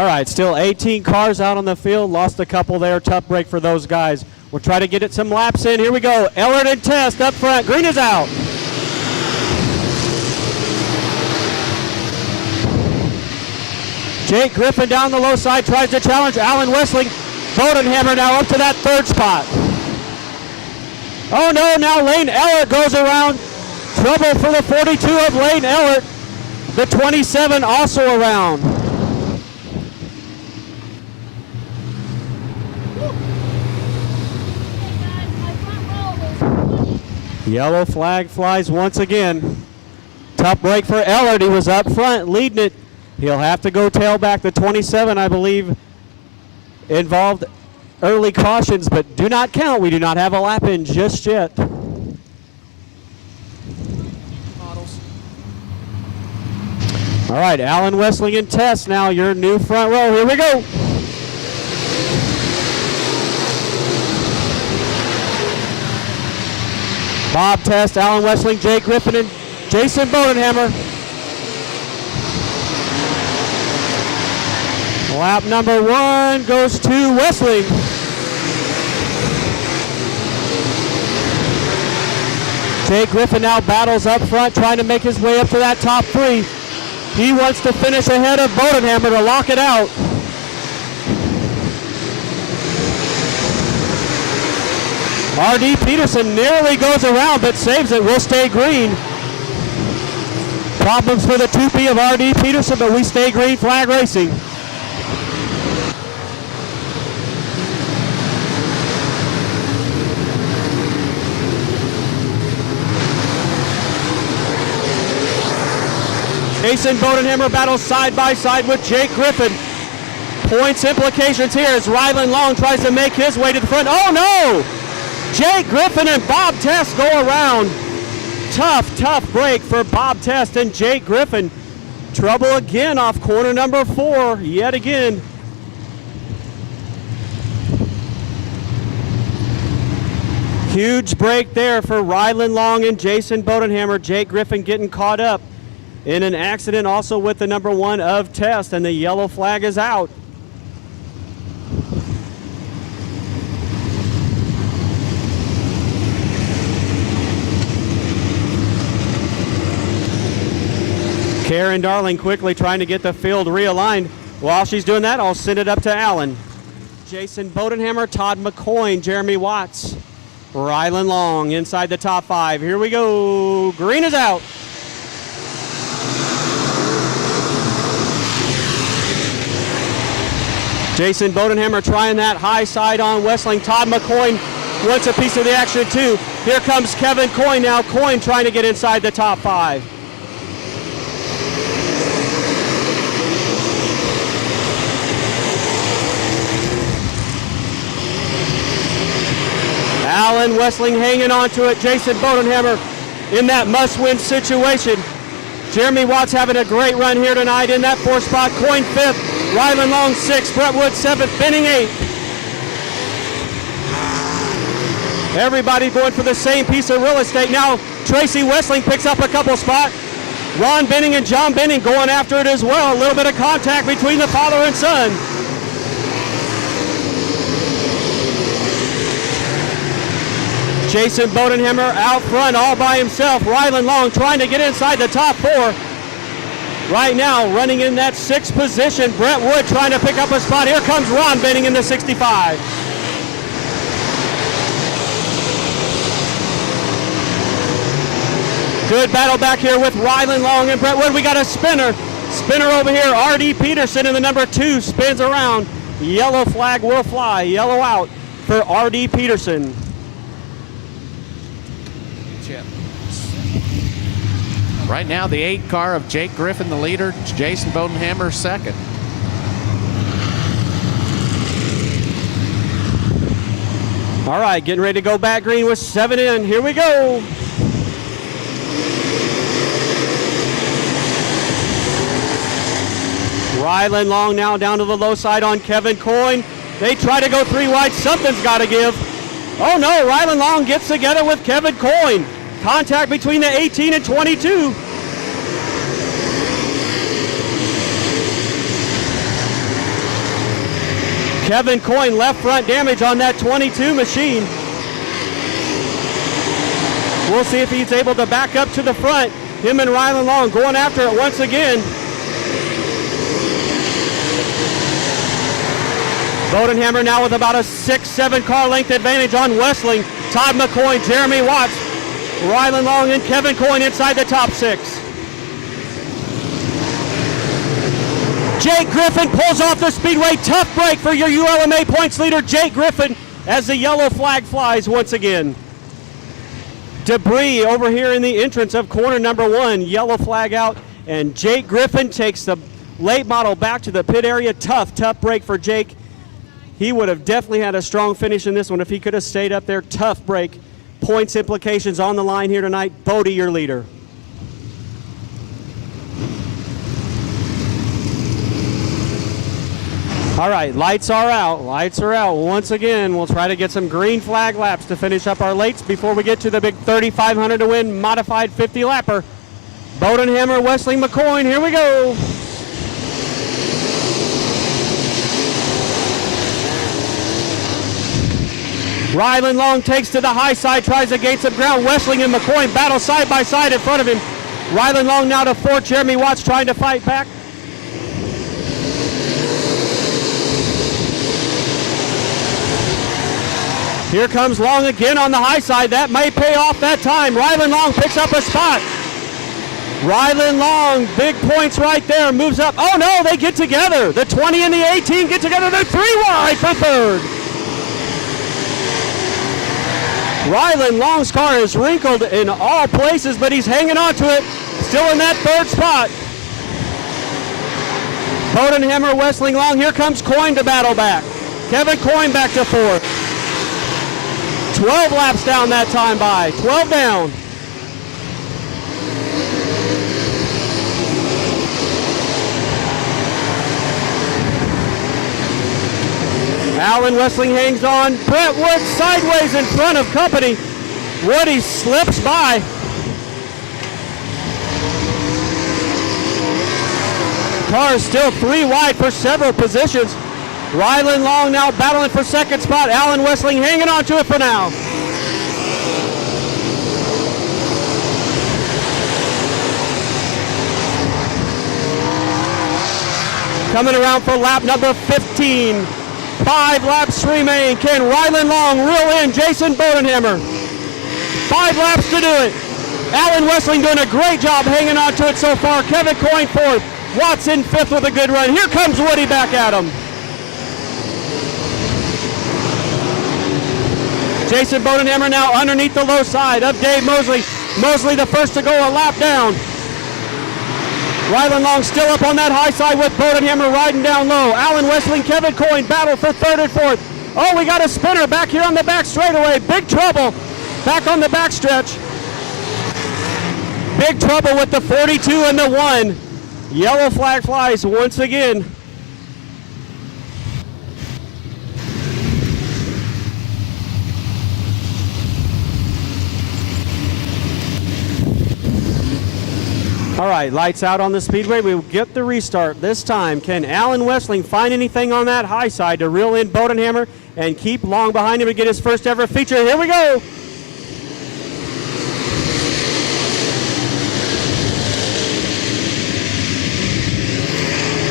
All right, still 18 cars out on the field. Lost a couple there. Tough break for those guys. We'll try to get it some laps in. Here we go. Ellert and Test up front. Green is out. Jake Griffin down the low side tries to challenge Alan Wessling. Bodenhammer now up to that third spot. Oh no, now Lane Ellert goes around. Trouble for the 42 of Lane Ellert. The 27 also around. Yellow flag flies once again. Tough break for Ellert. He was up front leading it. He'll have to go tailback. The 27, I believe, involved early cautions, but do not count. We do not have a lap in just yet. All right, Alan Wessling and Tess, now your new front row. Here we go. Bob Test, Alan Wessling, Jake Griffin, and Jason Bodenhammer. Lap number 1 goes to Wessling. Jake Griffin now battles up front, trying to make his way up to that top 3. He wants to finish ahead of Bodenhammer to lock it out. R.D. Peterson nearly goes around, but saves it. We'll stay green. Problems for the 2P of R.D. Peterson, but we stay green. Flag racing. Jason Bodenhammer battles side by side with Jake Griffin. Points implications here as Ryland Long tries to make his way to the front. Oh no! Jake Griffin and Bob Test go around. Tough break for Bob Test and Jake Griffin. Trouble again off corner number 4, yet again. Huge break there for Ryland Long and Jason Bodenhammer. Jake Griffin getting caught up in an accident also with the number 1 of Test, and the yellow flag is out. Karen Darling quickly trying to get the field realigned. While she's doing that, I'll send it up to Allen. Jason Bodenhammer, Todd McCoy, Jeremy Watts, Ryland Long inside the top 5. Here we go. Green is out. Jason Bodenhammer trying that high side on Wessling. Todd McCoy wants a piece of the action too. Here comes Kevin Coyne now. Coyne trying to get inside the top 5. Alan Wessling hanging on to it. Jason Bodenhammer in that must-win situation. Jeremy Watts having a great run here tonight in that 4th spot. Coyne 5th, Ryland Long 6th, Brentwood 7th, Benning 8th. Everybody going for the same piece of real estate. Now Tracy Wessling picks up a couple spots. Ron Benning and John Benning going after it as well. A little bit of contact between the father and son. Jason Bodenhammer out front all by himself. Ryland Long trying to get inside the top 4. Right now running in that 6th position. Brett Wood trying to pick up a spot. Here comes Ron Benning in the 65. Good battle back here with Ryland Long and Brett Wood. We got a spinner. Spinner over here. R.D. Peterson in the number 2 spins around. Yellow flag will fly. Yellow out for R.D. Peterson. Right now, the 8 car of Jake Griffin, the leader. Jason Bodenhammer, 2nd. All right, getting ready to go back green with 7 in. Here we go. Ryland Long now down to the low side on Kevin Coyne. They try to go 3 wide. Something's got to give. Oh no, Ryland Long gets together with Kevin Coyne. Contact between the 18 and 22. Kevin Coyne left front damage on that 22 machine. We'll see if he's able to back up to the front. Him and Rylan Long going after it once again. Bodenhammer now with about a 6-7 car length advantage on Wessling. Todd McCoy, Jeremy Watts, Rylan Long, and Kevin Coyne inside the top 6. Jake Griffin pulls off the speedway. Tough break for your ULMA points leader, Jake Griffin, as the yellow flag flies once again. Debris over here in the entrance of corner number 1. Yellow flag out, and Jake Griffin takes the late model back to the pit area. Tough break for Jake. He would have definitely had a strong finish in this one if he could have stayed up there. Tough break. Points implications on the line here tonight. Bodie, your leader. All right, lights are out. Lights are out. Once again, we'll try to get some green flag laps to finish up our lates before we get to the big 3,500 to win modified 50-lapper. Bodenhammer, Wesley McCoy, here we go. Rylan Long takes to the high side, tries to gain some ground. Wessling and McCoy battle side by side in front of him. Rylan Long now to 4th. Jeremy Watts trying to fight back. Here comes Long again on the high side. That may pay off that time. Rylan Long picks up a spot. Rylan Long, big points right there, moves up. Oh no, they get together. The 20 and the 18 get together. They're 3 wide for 3rd. Rylan Long's car is wrinkled in all places, but he's hanging on to it. Still in that 3rd spot. Bodenhammer, Wessling Long. Here comes Coyne to battle back. Kevin Coyne back to 4th. 12 laps down that time by. 12 down. Alan Wessling hangs on. Brett Wood sideways in front of company. Woody slips by. Car is still 3 wide for several positions. Rylan Long now battling for 2nd spot. Alan Wessling hanging on to it for now. Coming around for lap number 15. 5 laps remain. Can Rylan Long reel in Jason Bodenhammer? 5 laps to do it. Alan Wessling doing a great job hanging on to it so far. Kevin Coyne 4th. Watts in 5th with a good run. Here comes Woody back at him. Jason Bodenhammer now underneath the low side of Dave Mosley. Mosley the first to go a lap down. Rylan Long still up on that high side with Bodenhammer riding down low. Alan Wessling, Kevin Coyne battle for 3rd and 4th. Oh, we got a spinner back here on the back straightaway. Big trouble back on the back stretch. Big trouble with the 42 and the 1. Yellow flag flies once again. All right, lights out on the speedway. We will get the restart this time. Can Alan Wessling find anything on that high side to reel in Bodenhammer and keep Long behind him to get his first ever feature? Here we go.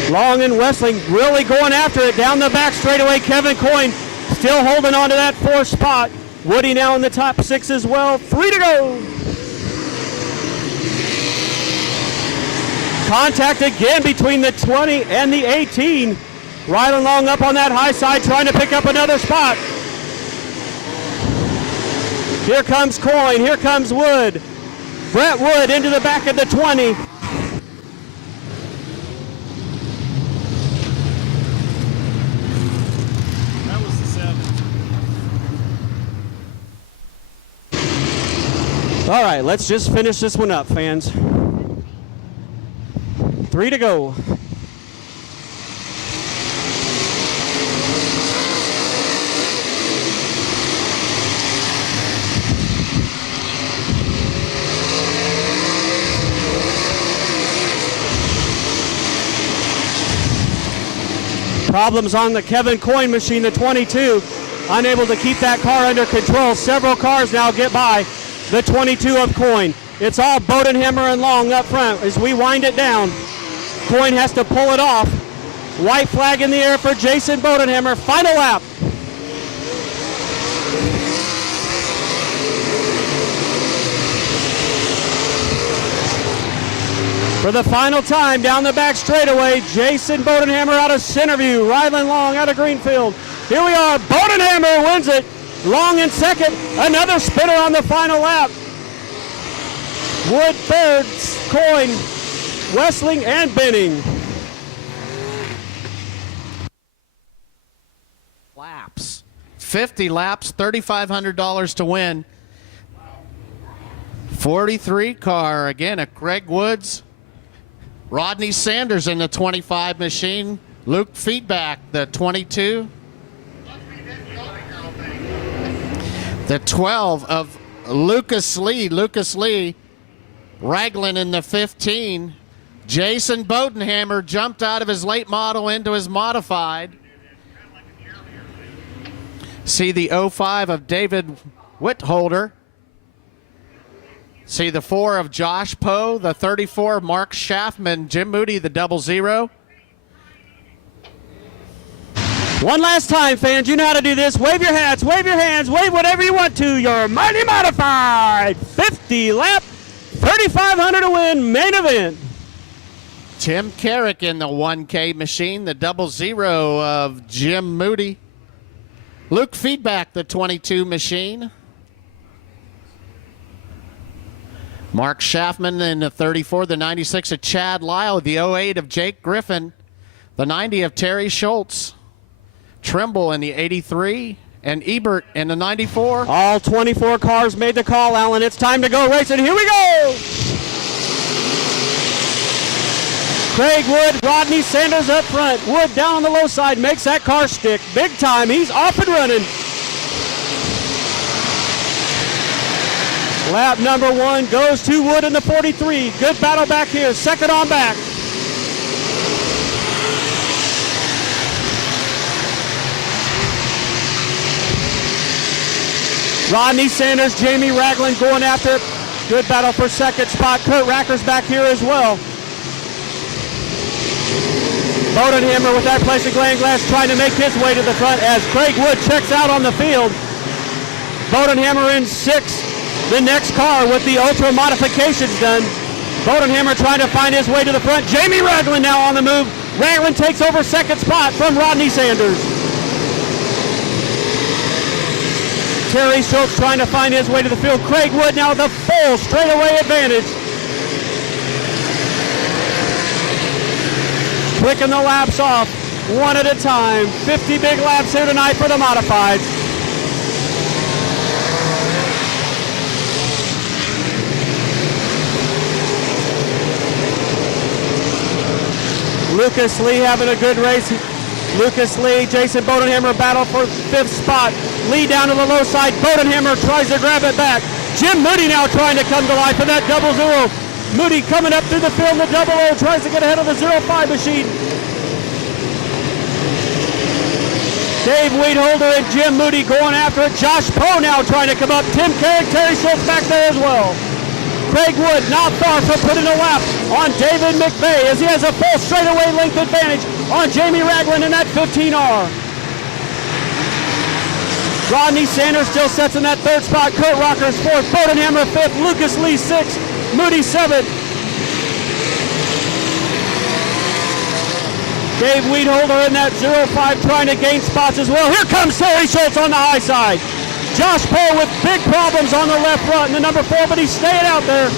Long and Wessling really going after it down the back straightaway. Kevin Coyne still holding on to that 4th spot. Woody now in the top 6 as well. 3 to go. Contact again between the 20 and the 18. Rylan Long up on that high side trying to pick up another spot. Here comes Coyne, here comes Wood. Brett Wood into the back of the 20. That was the 7. All right, let's just finish this one up, fans. 3 to go. Problems on the Kevin Coyne machine, the 22. Unable to keep that car under control. Several cars now get by the 22 of Coyne. It's all Bodenhammer and Long up front as we wind it down. Coyne has to pull it off. White flag in the air for Jason Bodenhammer. Final lap. For the final time down the back straightaway, Jason Bodenhammer out of Centerview, Ryland Long out of Greenfield. Here we are, Bodenhammer wins it. Long in second, another spinner on the final lap. Wood third, Coyne, Wessling, and Benning. Laps. 50 laps, $3,500 to win. 43 car, again, a Craig Woods. Rodney Sanders in the 25 machine. Luke Feedback, the 22. The 12 of Lucas Lee. Lucas Lee, Raglan in the 15. Jason Bodenhammer jumped out of his late model into his modified. See the 05 of David Whitholder. See the 4 of Josh Poe, the 34 Mark Schaffman, Jim Moody, the 00. One last time, fans, you know how to do this. Wave your hats, wave your hands, wave whatever you want to. Your mighty modified 50 lap, 3,500 to win, main event. Tim Carrick in the 1K machine, the 00 of Jim Moody. Luke Feedback, the 22 machine. Mark Schaffman in the 34, the 96 of Chad Lyle, the 08 of Jake Griffin, the 90 of Terry Schultz. Trimble in the 83, and Ebert in the 94. All 24 cars made the call, Alan. It's time to go racing. Here we go! Craig Wood, Rodney Sanders up front. Wood down on the low side, makes that car stick. Big time, he's off and running. Lap number 1 goes to Wood in the 43. Good battle back here, second on back. Rodney Sanders, Jamie Ragland going after it. Good battle for second spot. Kurt Racker's back here as well. Bodenhammer with that place of Glen Glass trying to make his way to the front as Craig Wood checks out on the field. Bodenhammer in 6th. The next car with the ultra modifications done. Bodenhammer trying to find his way to the front. Jamie Ragland now on the move. Ragland takes over second spot from Rodney Sanders. Terry Schultz trying to find his way to the field. Craig Wood now the full straightaway advantage. Clicking the laps off one at a time. 50 big laps here tonight for the modifieds. Lucas Lee having a good race. Lucas Lee, Jason Bodenhammer battle for 5th spot. Lee down to the low side. Bodenhammer tries to grab it back. Jim Moody now trying to come to life in that 00. Moody coming up through the field in the 00, tries to get ahead of the 05 machine. Dave Weedholder and Jim Moody going after it. Josh Poe now trying to come up. Tim Carrick, Terry Schultz back there as well. Craig Wood not far from putting a lap on David McVeigh as he has a full straightaway length advantage on Jamie Ragland in that 15R. Rodney Sanders still sets in that 3rd spot. Kurt Rocker's 4th. Bodenhammer 5th. Lucas Lee 6th. Moody 7th. Dave Weedholder in that 05 trying to gain spots as well. Here comes Terry Schultz on the high side. Josh Poe with big problems on the left front in the 4, but he's staying out there.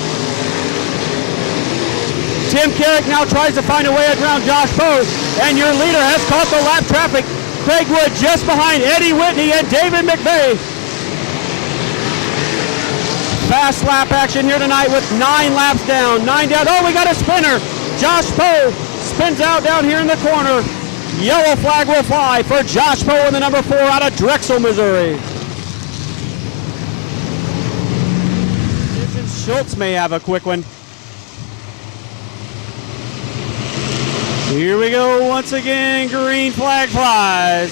Tim Carrick now tries to find a way around Josh Poe, and your leader has caught the lap traffic. Craig Wood just behind Eddie Whitney and David McVeigh. Fast lap action here tonight with 9 laps down. 9 down. Oh, we got a spinner. Josh Poe spins out down here in the corner. Yellow flag will fly for Josh Poe in the 4 out of Drexel, Missouri. Schultz may have a quick one. Here we go once again. Green flag flies.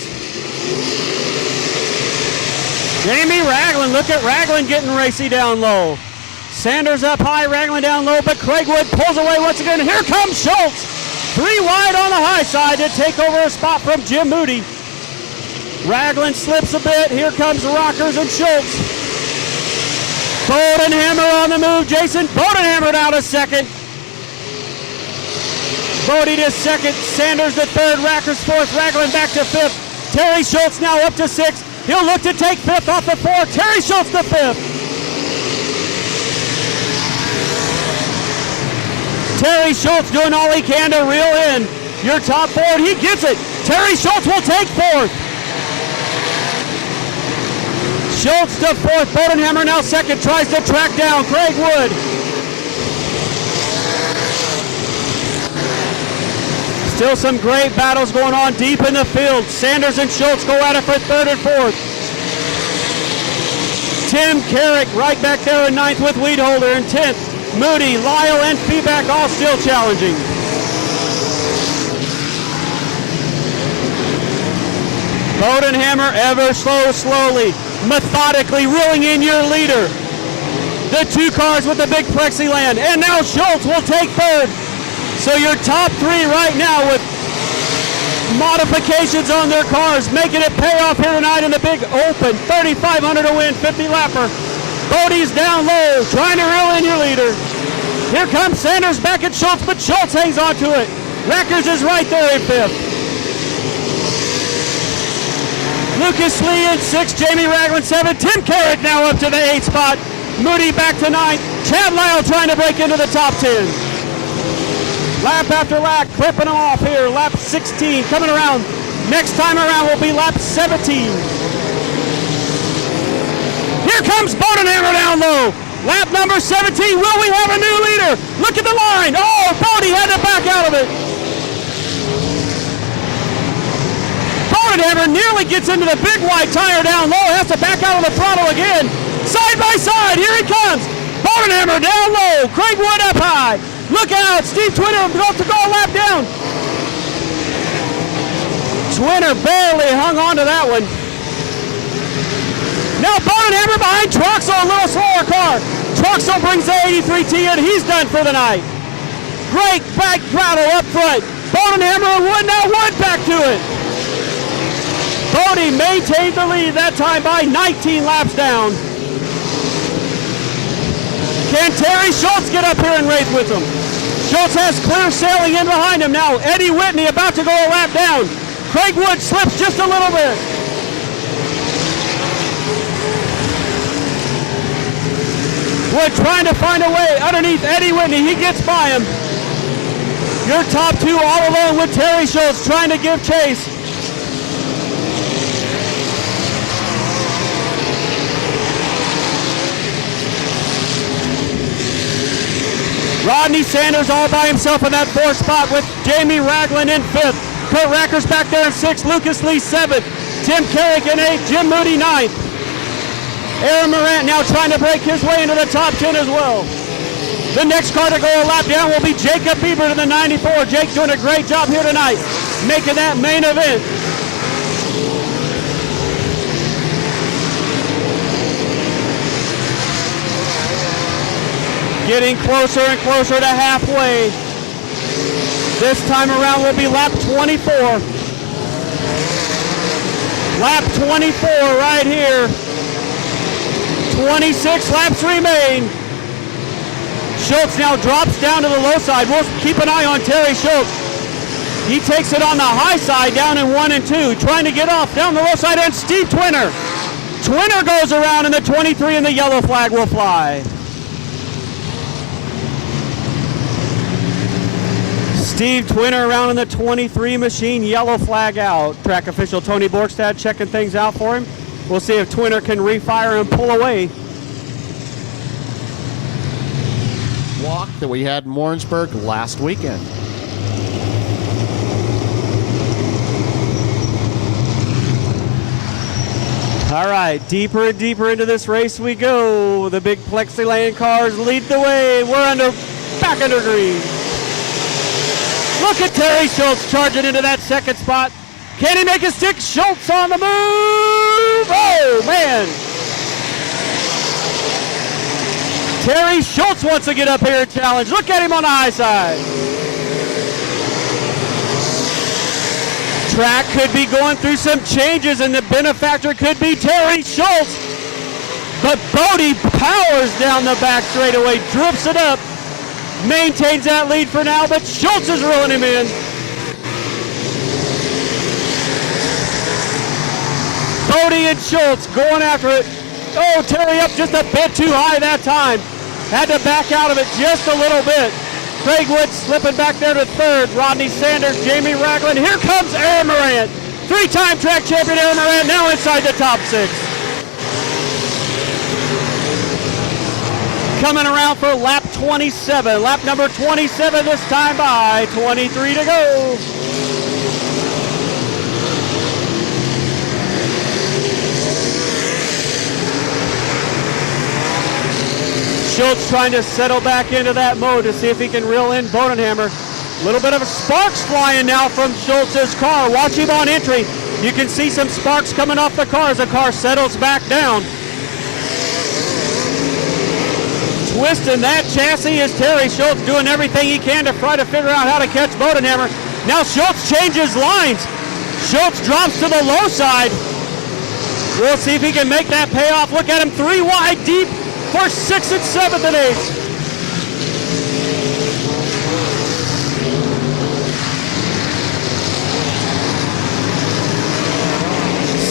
Jamie Ragland. Look at Ragland getting racy down low. Sanders up high, Ragland down low, but Craigwood pulls away once again. Here comes Schultz. 3 wide on the high side to take over a spot from Jim Moody. Ragland slips a bit. Here comes Rockers and Schultz. Bodenhammer on the move. Jason Bodenhammer down to second. Bodie to second. Sanders to third. Rockers fourth. Ragland back to fifth. Terry Schultz now up to sixth. He'll look to take fifth off the four. Terry Schultz to fifth. Terry Schultz doing all he can to reel in your top four. He gets it. Terry Schultz will take fourth. Schultz to fourth. Bodenhammer now second. Tries to track down Craig Wood. Still some great battles going on deep in the field. Sanders and Schultz go at it for third and fourth. Tim Carrick right back there in ninth with Weedholder in 10th. Moody, Lyle, and Feedback all still challenging. Bodenhammer ever slowly, methodically reeling in your leader. The 2 cars with the big Plexiland, and now Schultz will take third. So your top 3 right now with modifications on their cars, making it pay off here tonight in the big open. 3,500 to win, 50 lapper. Bodie's down low, trying to reel in your leader. Here comes Sanders back at Schultz, but Schultz hangs on to it. Reckers is right there in 5th. Lucas Lee in 6th, Jamie Ragland 7th. Tim Carrick now up to the 8th spot. Moody back to 9th. Chad Lyle trying to break into the top 10. Lap after lap, clipping them off here. Lap 16 coming around. Next time around will be lap 17. Here comes Bodenhammer down low. Lap number 17. Will we have a new leader? Look at the line. Oh, Bodie had to back out of it. Bodenhammer nearly gets into the big white tire down low. Has to back out of the throttle again. Side by side. Here he comes. Bodenhammer down low. Craig Wood up high. Look out. Steve Twinner about to go a lap down. Twinner barely hung on to that one. Now Bodenhammer behind Troxel, a little slower car. Troxel brings the 83T in. He's done for the night. Great back battle up front. Bodenhammer and Wood, now Wood back to it. Bodie maintained the lead that time by 19 laps down. Can Terry Schultz get up here and race with him? Schultz has clear sailing in behind him now. Eddie Whitney about to go a lap down. Craig Wood slips just a little bit. Wood trying to find a way underneath Eddie Whitney. He gets by him. Your top 2 all alone with Terry Schultz trying to give chase. Rodney Sanders all by himself in that 4th spot with Jamie Ragland in 5th. Kurt Rackers back there in 6th. Lucas Lee 7th. Tim Carrick in 8th. Jim Moody 9th. Aaron Morant now trying to break his way into the top 10 as well. The next car to go a lap down will be Jacob Bieber in the 94. Jake doing a great job here tonight, making that main event. Getting closer and closer to halfway. This time around will be lap 24. Lap 24 right here. 26 laps remain. Schultz now drops down to the low side. We'll keep an eye on Terry Schultz. He takes it on the high side down in 1 and 2, trying to get off down the low side, and Steve Twinner. Twinner goes around in the 23 and the yellow flag will fly. Steve Twinner around in the 23 machine, yellow flag out. Track official Tony Borgstad checking things out for him. We'll see if Twinner can refire and pull away. Walk that we had in Warrensburg last weekend. All right, deeper and deeper into this race we go. The big Plexiland cars lead the way. We're back under green. Look at Terry Schultz charging into that second spot. Can he make a stick? Schultz on the move. Oh, man. Terry Schultz wants to get up here and challenge. Look at him on the high side. Track could be going through some changes, and the benefactor could be Terry Schultz. But Bodie powers down the back straightaway, drifts it up, maintains that lead for now, but Schultz is reeling him in. Bodie and Schultz going after it. Oh, Terry up just a bit too high that time. Had to back out of it just a little bit. Craig Wood slipping back there to third. Rodney Sanders, Jamie Ragland. Here comes Aaron Morant. Three-time track champion Aaron Morant now inside the top 6. Coming around for lap 27. Lap number 27 this time by 23 to go. Schultz trying to settle back into that mode to see if he can reel in Bodenhammer. A little bit of sparks flying now from Schultz's car. Watch him on entry. You can see some sparks coming off the car as the car settles back down. Twisting that chassis is Terry Schultz, doing everything he can to try to figure out how to catch Bodenhammer. Now Schultz changes lines. Schultz drops to the low side. We'll see if he can make that pay off. Look at him, 3 wide deep for 6th and 7th and 8th.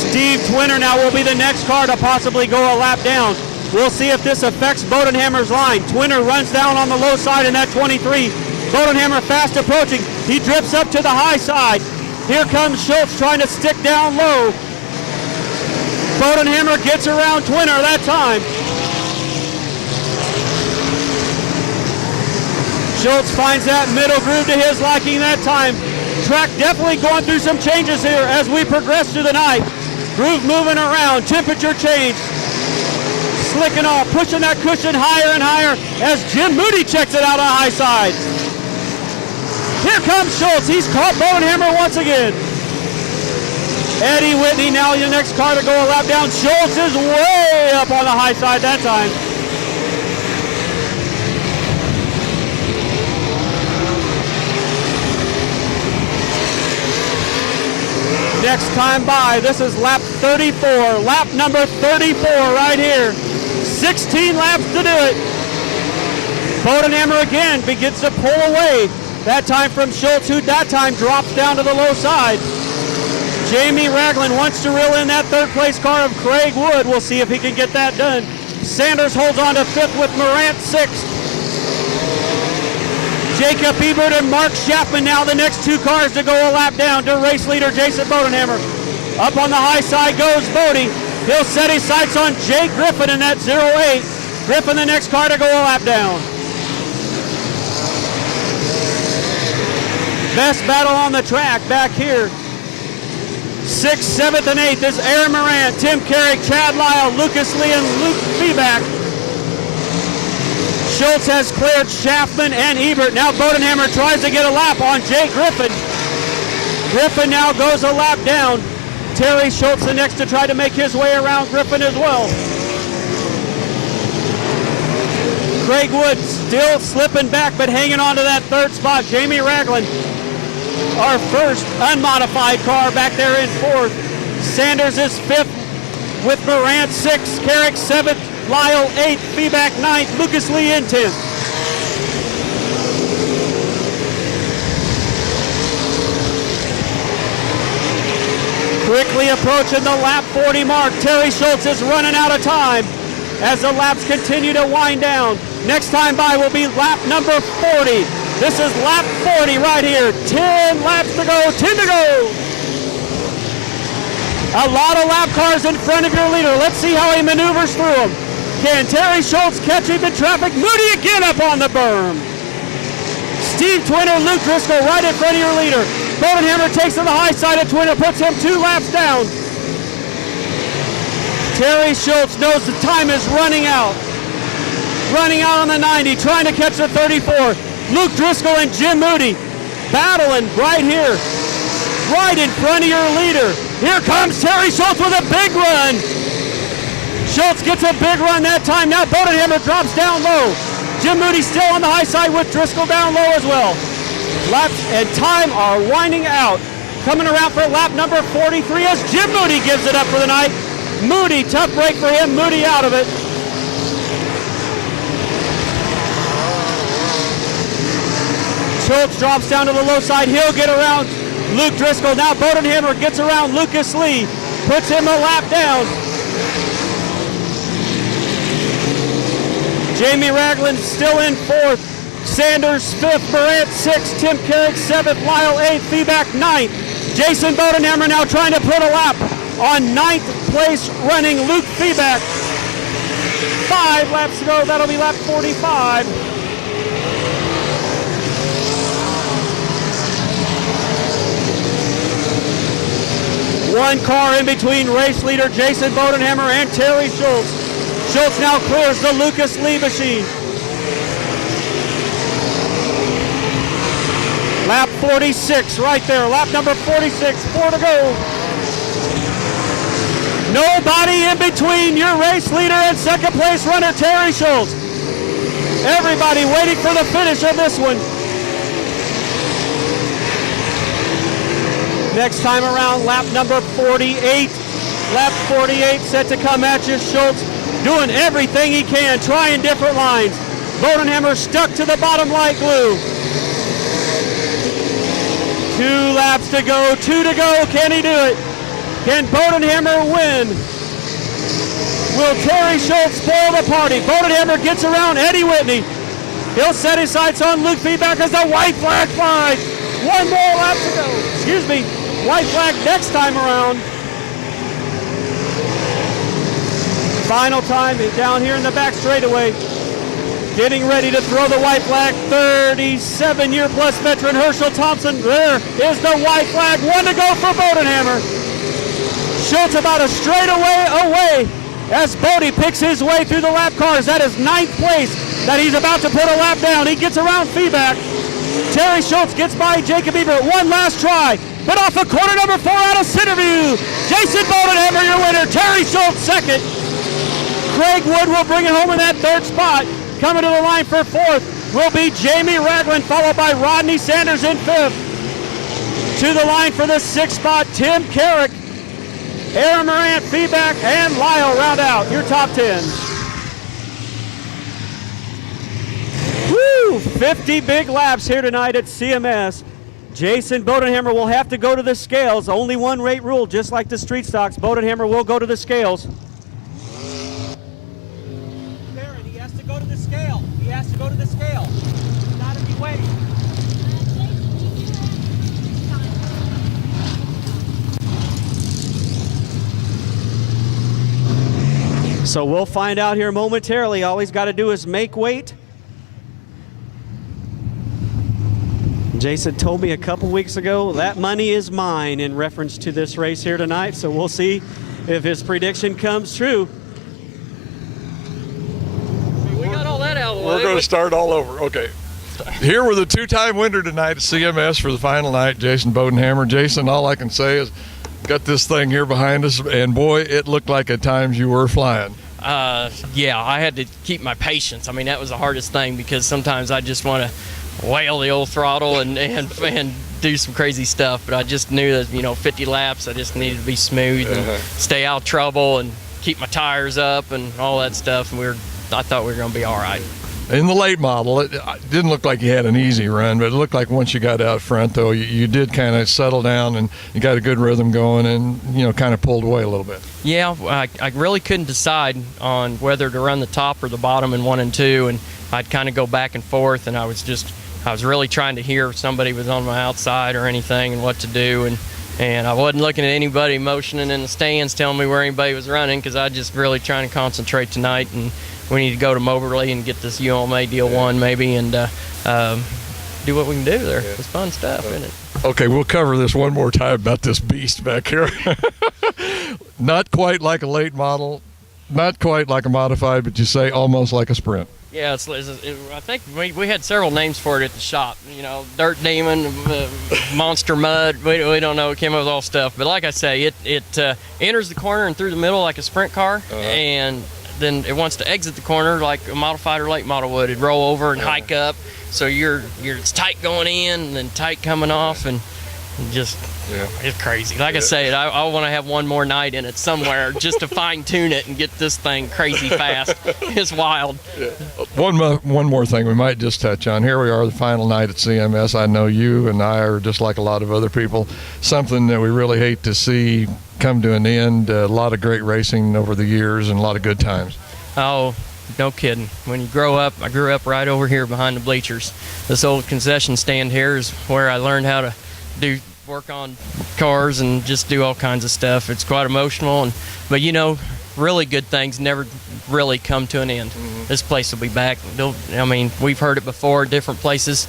Steve Twinner now will be the next car to possibly go a lap down. We'll see if this affects Bodenhammer's line. Twinner runs down on the low side in that 23. Bodenhammer fast approaching. He drifts up to the high side. Here comes Schultz trying to stick down low. Bodenhammer gets around Twinner that time. Schultz finds that middle groove to his liking that time. Track definitely going through some changes here as we progress through the night. Groove moving around, temperature change. Slicking off, pushing that cushion higher and higher as Jim Moody checks it out on the high side. Here comes Schultz. He's caught Bodenhammer once again. Eddie Whitney now the next car to go a lap down. Schultz is way up on the high side that time. Next time by, this is lap 34. Lap number 34 right here. 16 laps to do it. Bodenhammer again begins to pull away. That time from Schultz, who that time drops down to the low side. Jamie Ragland wants to reel in that third place car of Craig Wood. We'll see if he can get that done. Sanders holds on to 5th with Morant 6th. Jacob Ebert and Mark Schaffman now the next 2 cars to go a lap down to race leader Jason Bodenhammer. Up on the high side goes Bodie. He'll set his sights on Jake Griffin in that 08. Griffin the next car to go a lap down. Best battle on the track back here. 6th, 7th, and 8th is Aaron Morant, Tim Carrick, Chad Lyle, Lucas Lee, and Luke Feeback. Schultz has cleared Schaffman and Ebert. Now Bodenhammer tries to get a lap on Jake Griffin. Griffin now goes a lap down. Terry Schultz the next to try to make his way around Griffin as well. Craig Wood still slipping back but hanging on to that 3rd spot. Jamie Ragland, our first unmodified car, back there in 4th. Sanders is 5th with Morant 6th, Carrick 7th, Lyle 8th, Feeback 9th, Lucas Lee in 10th. Quickly approaching the lap 40 mark. Terry Schultz is running out of time as the laps continue to wind down. Next time by will be lap number 40. This is lap 40 right here. 10 laps to go, 10 to go. A lot of lap cars in front of your leader. Let's see how he maneuvers through them. Can Terry Schultz catch him in traffic? Moody again up on the berm. Steve Twinner, Luke Driscoll right in front of your leader. Bodenhammer takes to the high side of Twinner, puts him 2 laps down. Terry Schultz knows the time is running out. Running out on the 90, trying to catch the 34. Luke Driscoll and Jim Moody battling right here, right in front of your leader. Here comes Terry Schultz with a big run. Schultz gets a big run that time. Now Bodenhammer drops down low. Jim Moody still on the high side with Driscoll down low as well. Laps and time are winding out. Coming around for lap number 43 as Jim Moody gives it up for the night. Moody, tough break for him. Moody out of it. Schultz drops down to the low side. He'll get around Luke Driscoll. Now Bodenhammer gets around Lucas Lee. Puts him a lap down. Jamie Ragland still in fourth. Sanders fifth. Morant sixth. Tim Carrick seventh. Lyle eighth. Feedback ninth. Jason Bodenhammer now trying to put a lap on ninth place running Luke Feedback. 5 laps to go. That'll be lap 45. One car in between race leader Jason Bodenhammer and Terry Schultz. Schultz now clears the Lucas Lee machine. Lap 46 right there. Lap number 46, 4 to go. Nobody in between your race leader and second place runner Terry Schultz. Everybody waiting for the finish of this one. Next time around, lap number 48. Lap 48 set to come at you. Schultz doing everything he can, trying different lines. Bodenhammer stuck to the bottom like glue. 2 laps to go, 2 to go. Can he do it? Can Bodenhammer win? Will Terry Schultz spoil the party? Bodenhammer gets around Eddie Whitney. He'll set his sights on Luke Feedback as the white flag flies. 1 more lap to go. Excuse me. White flag next time around. Final time down here in the back straightaway. Getting ready to throw the white flag. 37-year-plus veteran Herschel Thompson. There is the white flag. 1 to go for Bodenhammer. Schultz about a straightaway away as Bodie picks his way through the lap cars. That is 9th place that he's about to put a lap down. He gets around Feedback. Terry Schultz gets by Jacob Ebert. One last try. But off of corner number 4 out of Centerview. Jason Bodenhammer, your winner. Terry Schultz second. Craig Wood will bring it home in that 3rd spot. Coming to the line for 4th will be Jamie Ragland, followed by Rodney Sanders in 5th. To the line for the 6th spot, Tim Carrick, Aaron Morant, Feedback, and Lyle round out your top 10. Woo! 50 big laps here tonight at CMS. Jason Bodenhammer will have to go to the scales. Only one rate rule, just like the street stocks. Bodenhammer will go to the scales. He has to go to the scale. He has to go to the scale. He's not to be waiting. So we'll find out here momentarily. All he's got to do is make weight. Jason told me a couple weeks ago that money is mine in reference to this race here tonight. So we'll see if his prediction comes true. We got all that out of the way. We're going to start all over. Okay. Here with a 2-time winner tonight at CMS for the final night, Jason Bodenhammer. Jason, all I can say is got this thing here behind us, and boy, it looked like at times you were flying. Yeah, I had to keep my patience. I mean, that was the hardest thing because sometimes I just want to whale the old throttle and do some crazy stuff. But I just knew that, 50 laps, I just needed to be smooth and stay out of trouble and keep my tires up and all that stuff. And I thought we were going to be all right. In the late model, it didn't look like you had an easy run, but it looked like once you got out front, though, you did kind of settle down and you got a good rhythm going and, kind of pulled away a little bit. Yeah, I really couldn't decide on whether to run the top or the bottom in 1 and 2, and I'd kind of go back and forth, and I was really trying to hear if somebody was on my outside or anything and what to do, and I wasn't looking at anybody motioning in the stands telling me where anybody was running because I just really trying to concentrate tonight, and we need to go to Moberly and get this ULMA deal won maybe and do what we can do there. It's fun stuff, isn't it? Okay, we'll cover this one more time about this beast back here. Not quite like a late model, not quite like a modified, but you say almost like a sprint. Yeah, I think we had several names for it at the shop. You know, Dirt Demon, Monster Mud. We don't know. It came up with all stuff. But like I say, it enters the corner and through the middle like a sprint car, and then it wants to exit the corner like a modified or late model would. It'd roll over and hike up. So it's tight going in and then tight coming off, and just it's crazy. Like I said, I want to have one more night in it somewhere just to fine tune it and get this thing crazy fast. It's wild. One more thing we might just touch on. Here we are, the final night at CMS. I know you and I are just like a lot of other people. Something that we really hate to see come to an end. A lot of great racing over the years and a lot of good times. Oh, no kidding. When you grow up, I grew up right over here behind the bleachers. This old concession stand here is where I learned how to work on cars and just do all kinds of stuff. It's quite emotional, but you know, really good things never really come to an end. This place will be back. I mean, we've heard it before, different places.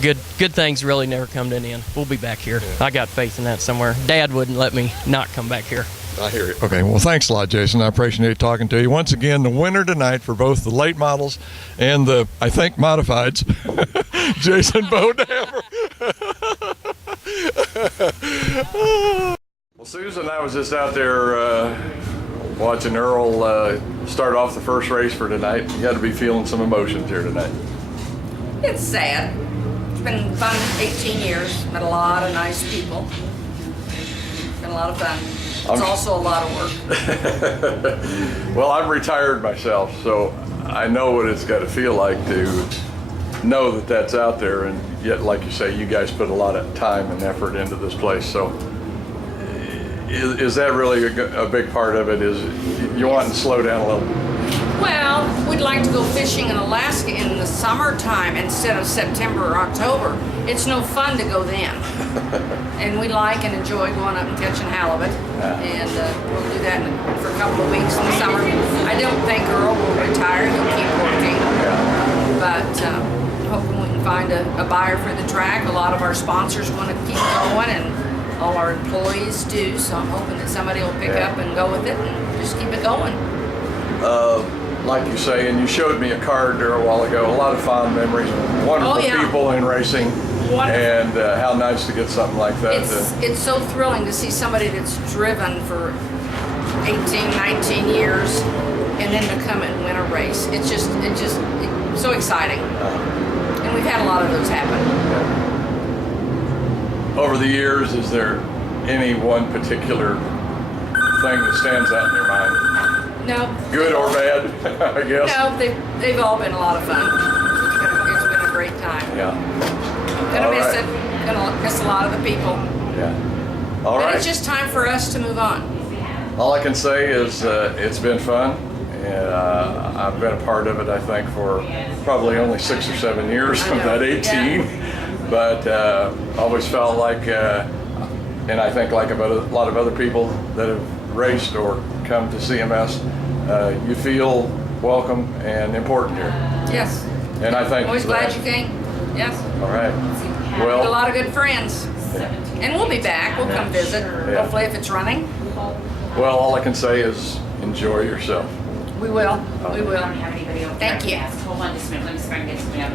Good things really never come to an end. We'll be back here. I got faith in that somewhere. Dad wouldn't let me not come back here. I hear you. Okay, well, thanks a lot, Jason. I appreciate talking to you. Once again, the winner tonight for both the late models and the, I think, modifieds, Jason Bodenhammer. Well, Susan, I was just out there watching Earl start off the first race for tonight. You got to be feeling some emotions here tonight. It's sad. It's been fun 18 years. Met a lot of nice people. It's been a lot of fun. It's also a lot of work. Well, I'm retired myself, so I know what it's got to feel like to know that that's out there, and yet, like you say, you guys put a lot of time and effort into this place. So is that really a big part of it? Is you want to slow down a little? Well, we'd like to go fishing in Alaska in the summertime instead of September or October. It's no fun to go then. And we like and enjoy going up and catching halibut. And we'll do that for a couple of weeks in the summer. I don't think Earl will retire. He'll keep working. But hoping we can find a buyer for the track. A lot of our sponsors want to keep going, and all our employees do. So I'm hoping that somebody will pick up and go with it and just keep it going. Like you say, and you showed me a card there a while ago, a lot of fond memories, wonderful people in racing, and how nice to get something like that. It's so thrilling to see somebody that's driven for 18, 19 years and then to come and win a race. It's so exciting. And we've had a lot of those happen. Over the years, is there any one particular thing that stands out in your mind? No. Good or bad, I guess? No, they've all been a lot of fun. It's been a great time. Yeah. Gonna miss it. Gonna miss a lot of the people. Yeah. All right. But it's just time for us to move on. All I can say is it's been fun. And I've been a part of it, I think, for probably only 6 or 7 years of that 18. Yeah. But always felt like, and I think like about a lot of other people that have raced or come to CMS, you feel welcome and important here. Yes. And I think always glad you came. Yes. All right. Well, Well, a lot of good friends. And we'll be back. We'll come visit. Yeah. Hopefully if it's running. well, all I can say is enjoy yourself. We will. We will. I don't have anybody over Thank there. you. Yes, hold on just a minute. Let me see if I can get somebody out.